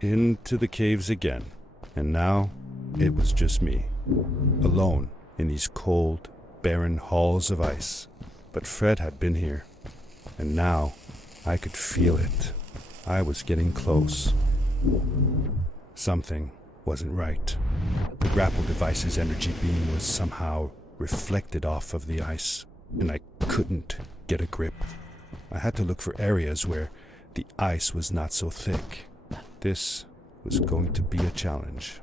into the caves again, and now it was just me, alone in these cold, barren halls of ice. But Fred had been here, and now I could feel it. I was getting close. Something wasn't right. The grapple device's energy beam was somehow reflected off of the ice, and I couldn't get a grip. I had to look for areas where the ice was not so thick. This was going to be a challenge.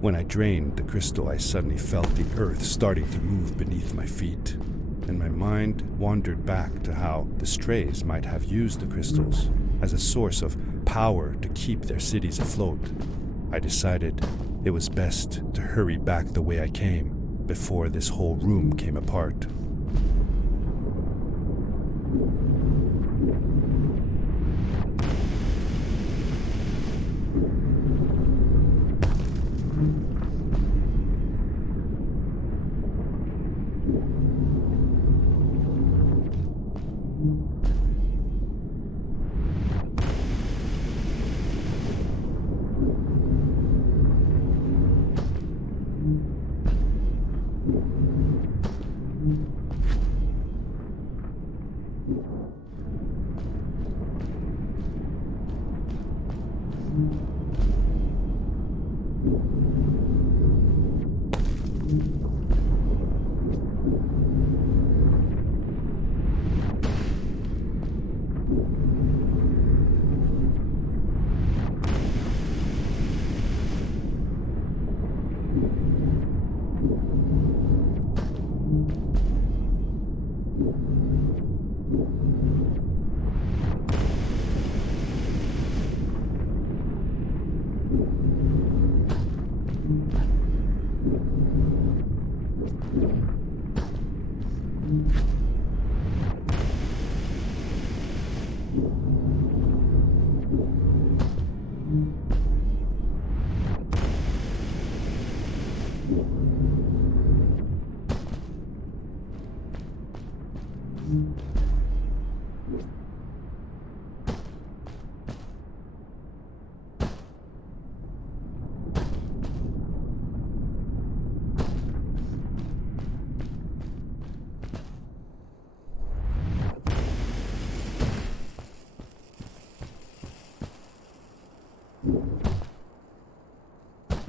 When I drained the crystal, I suddenly felt the earth starting to move beneath my feet, and my mind wandered back to how the strays might have used the crystals as a source of power to keep their cities afloat. I decided it was best to hurry back the way I came before this whole room came apart.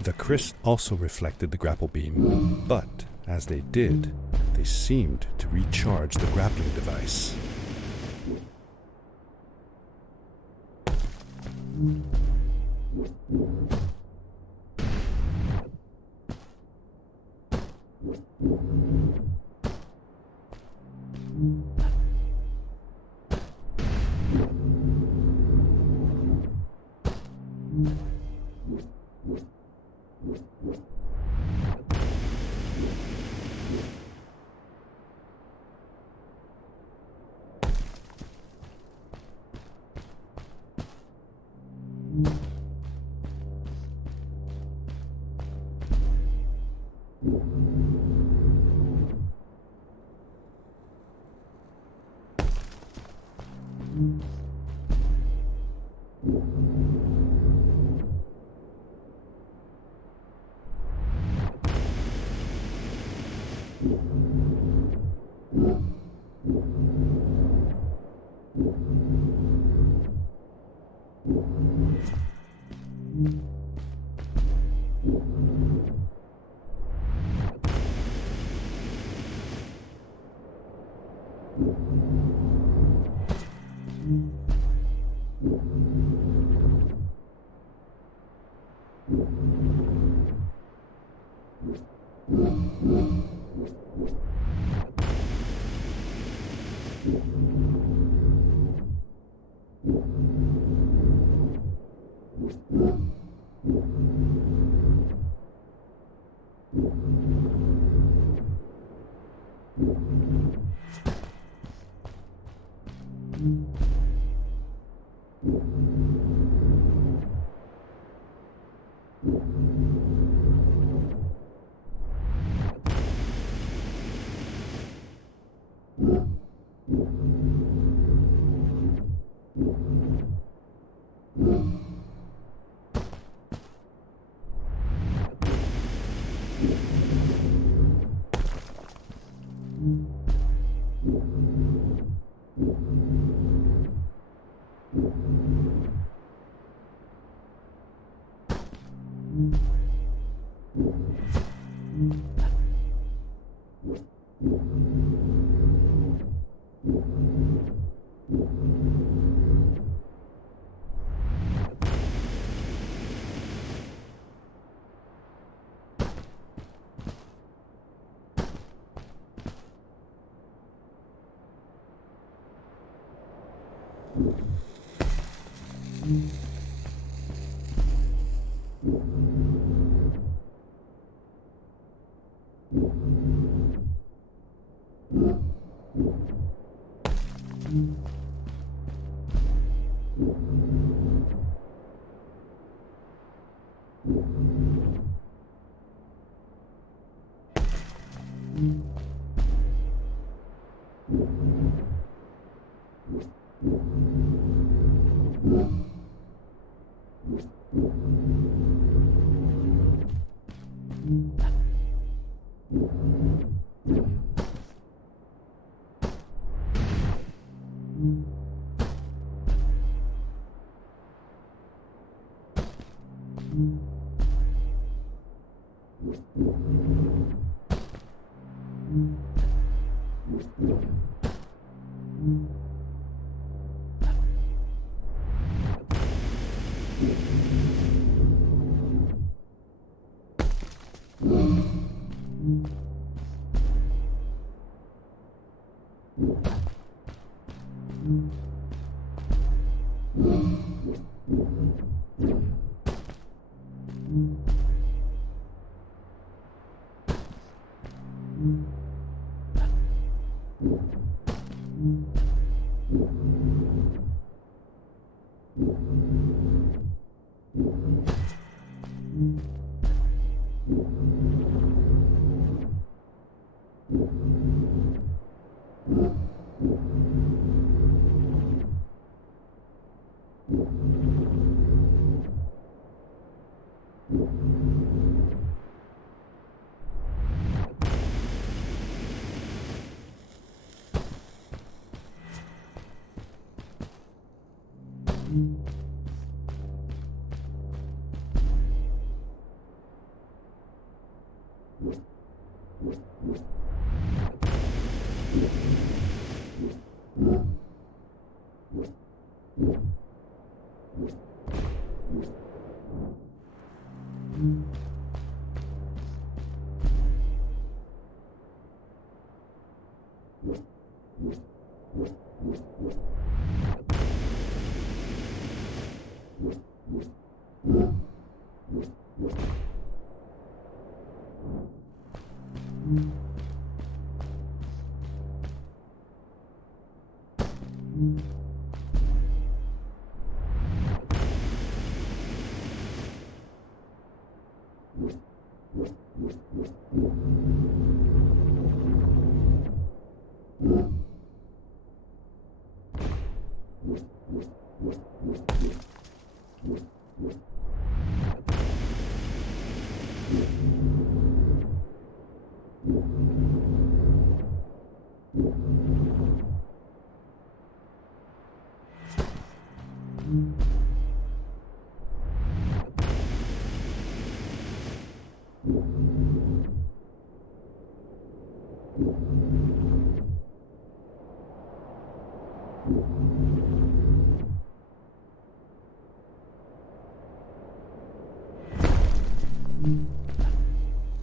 The crystal also reflected the grapple beam, but as they did, they seemed to recharge the grappling device.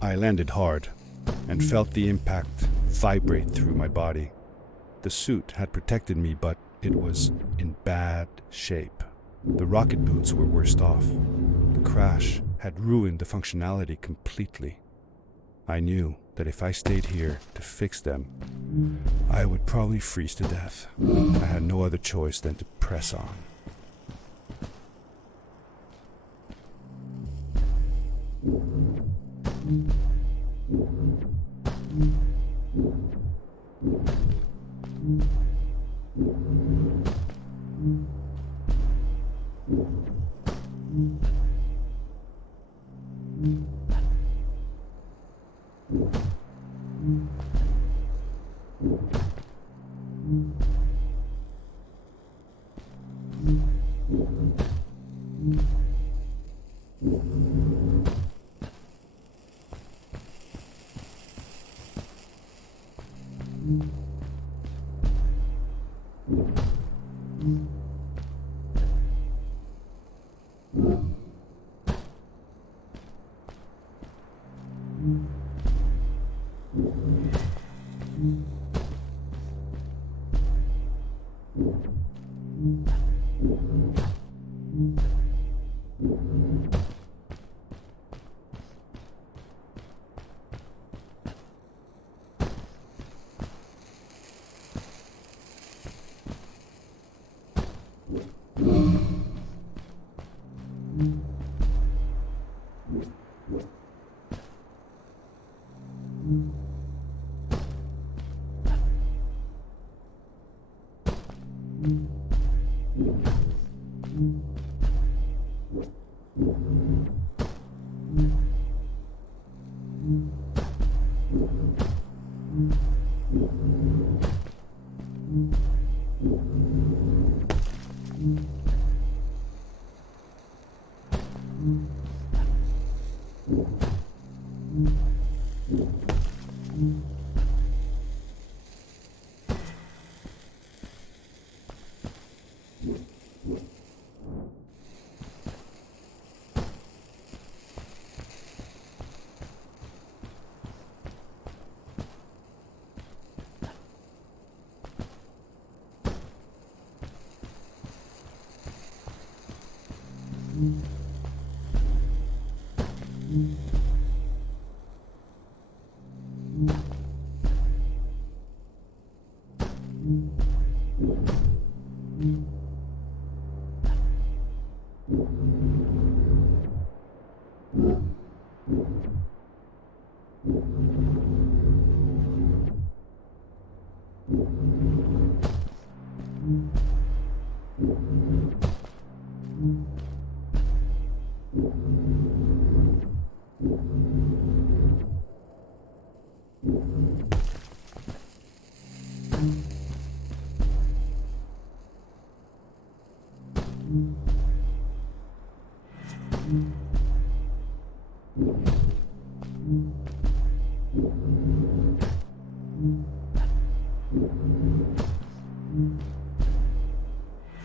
I landed hard and felt the impact vibrate through my body. The suit had protected me, but it was in bad shape. The rocket boots were worst off. The crash had ruined the functionality completely. I knew that if I stayed here to fix them, I would probably freeze to death. I had no other choice than to press on.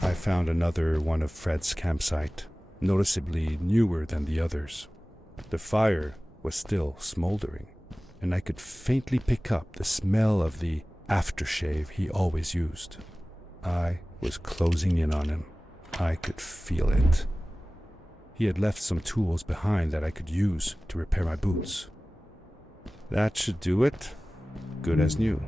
I found another one of Fred's campsite, noticeably newer than the others. The fire was still smoldering, and I could faintly pick up the smell of the aftershave he always used. I was closing in on him. I could feel it. He had left some tools behind that I could use to repair my boots. That should do it. Good as new.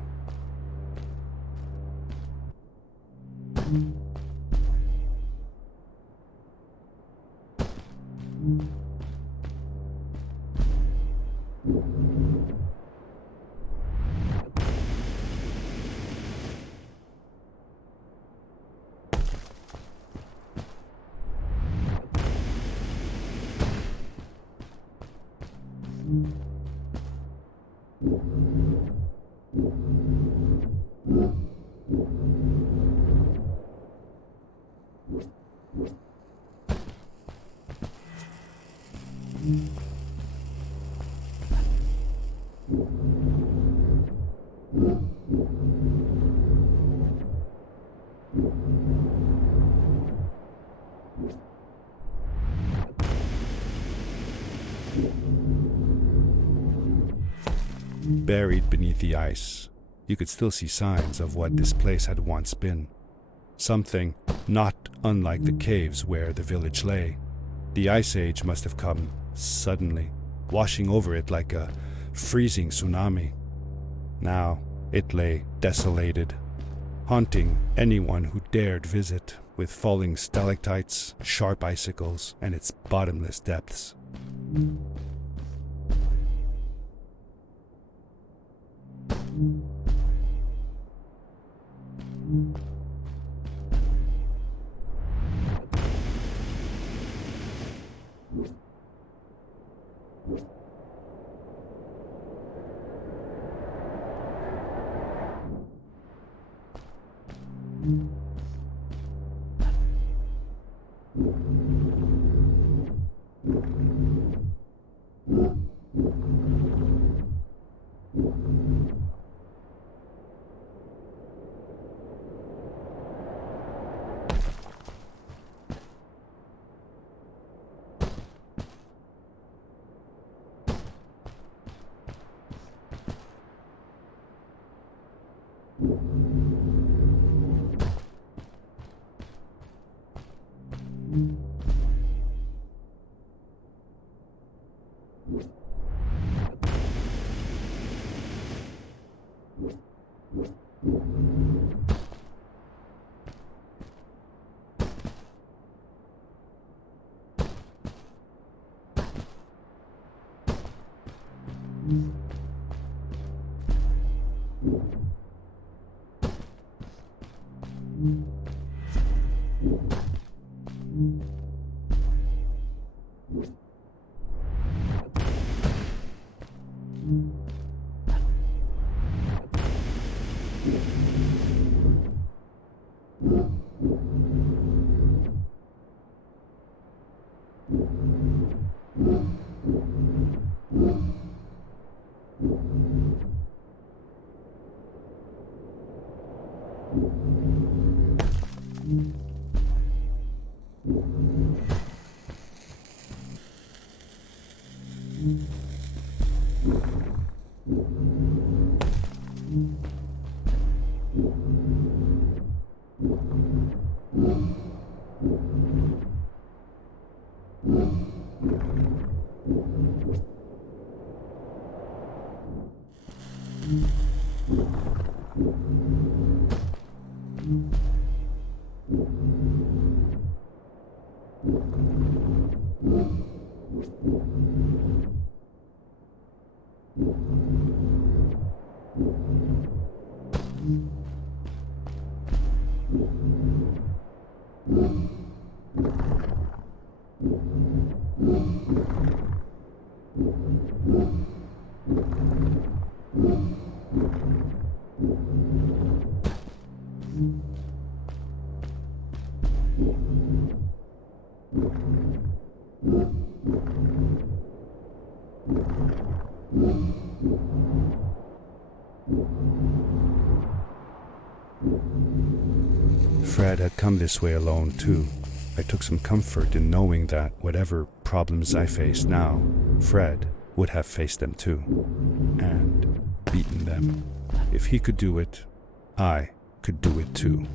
buried beneath the ice, you could still see signs of what this place had once been. Something not unlike the caves where the village lay. The ice age must have come suddenly, washing over it like a freezing tsunami. Now it lay desolated, haunting anyone who dared visit, with falling stalactites, sharp icicles, and its bottomless depths. Fred had come this way alone, too. I took some comfort in knowing that whatever problems I faced now, Fred would have faced them too, and beaten them. If he could do it, I could do it too.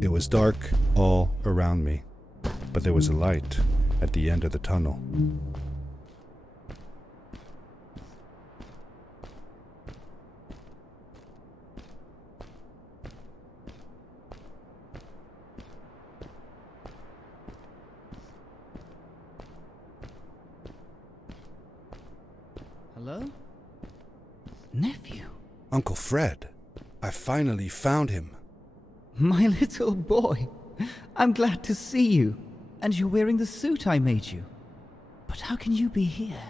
It was dark all around me, but there was a light at the end of the tunnel. Hello? Nephew? Uncle Fred, I finally found him. My little boy. I'm glad to see you. And you're wearing the suit I made you. But how can you be here?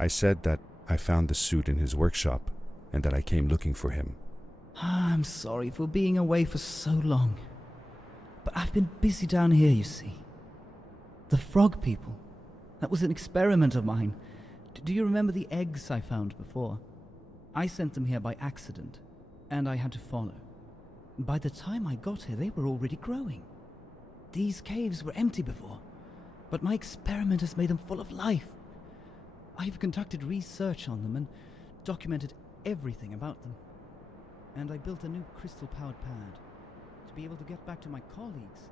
I said that I found the suit in his workshop and that I came looking for him. I'm sorry for being away for so long. But I've been busy down here, you see. The frog people. That was an experiment of mine. Do you remember the eggs I found before? I sent them here by accident, and I had to follow. By the time I got here, they were already growing. These caves were empty before, but my experiment has made them full of life. I've conducted research on them and documented everything about them. And I built a new crystal-powered pad to be able to get back to my colleagues,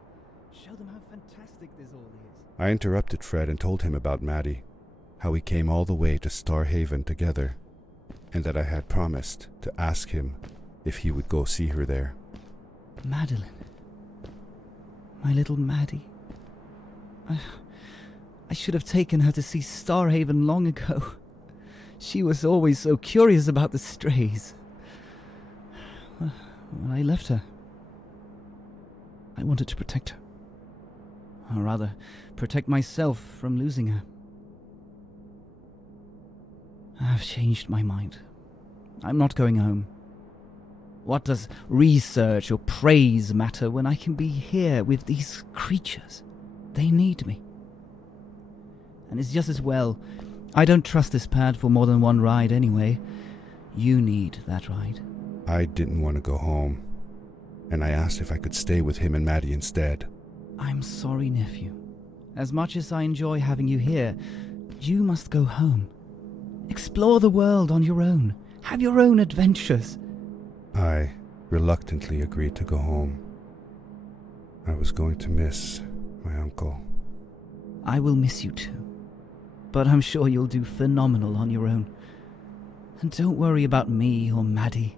show them how fantastic this all is. I interrupted Fred and told him about Maddie, how we came all the way to Starhaven together, and that I had promised to ask him if he would go see her there. Madeline. My little Maddie. I should have taken her to see Starhaven long ago. She was always so curious about the strays. When I left her, I wanted to protect her. Or rather, protect myself from losing her. I've changed my mind. I'm not going home. What does research or praise matter when I can be here with these creatures? They need me. And it's just as well. I don't trust this pad for more than one ride anyway. You need that ride. I didn't want to go home, and I asked if I could stay with him and Maddie instead. I'm sorry, nephew. As much as I enjoy having you here, you must go home. Explore the world on your own. Have your own adventures. I reluctantly agreed to go home. I was going to miss my uncle. I will miss you too. But I'm sure you'll do phenomenal on your own. And don't worry about me or Maddie.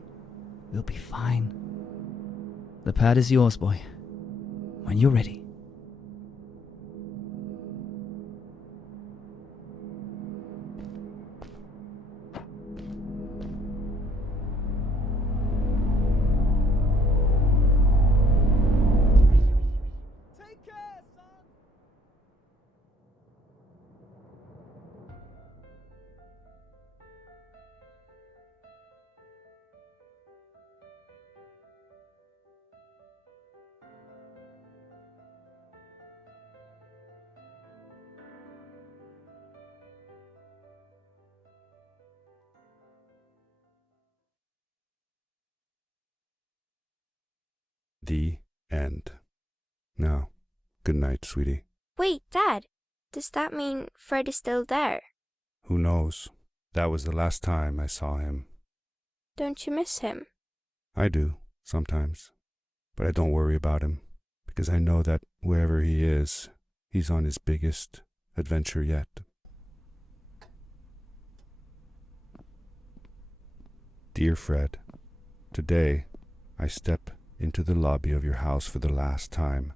We'll be fine. The pad is yours, boy. When you're ready. Take care, son! The end. Now, good night, sweetie. Wait, Dad. Does that mean Fred is still there? Who knows? That was the last time I saw him. Don't you miss him? I do, sometimes. But I don't worry about him, because I know that wherever he is, he's on his biggest adventure yet. Dear Fred, today I step into the lobby of your house for the last time.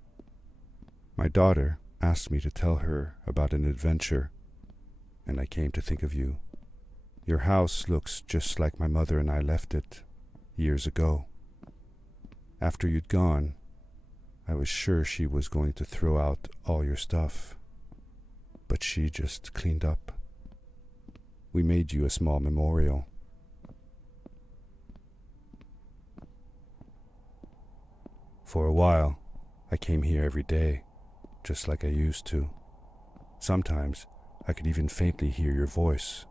My daughter asked me to tell her about an adventure, and I came to think of you. Your house looks just like my mother and I left it years ago. After you'd gone, I was sure she was going to throw out all your stuff, but she just cleaned up. We made you a small memorial. For a while, I came here every day, just like I used to. Sometimes I could even faintly hear your voice,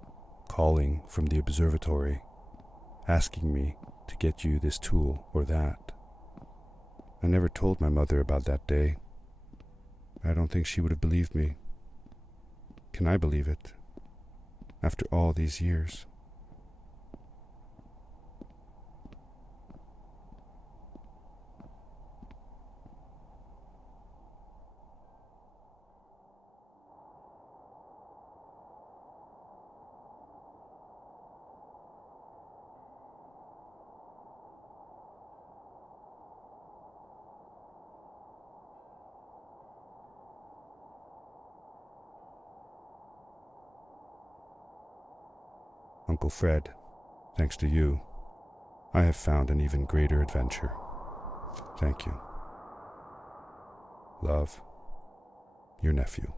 calling from the observatory, asking me to get you this tool or that. I never told my mother about that day. I don't think she would have believed me. Can I believe it? After all these years. Uncle Fred, thanks to you, I have found an even greater adventure. Thank you. Love, your nephew.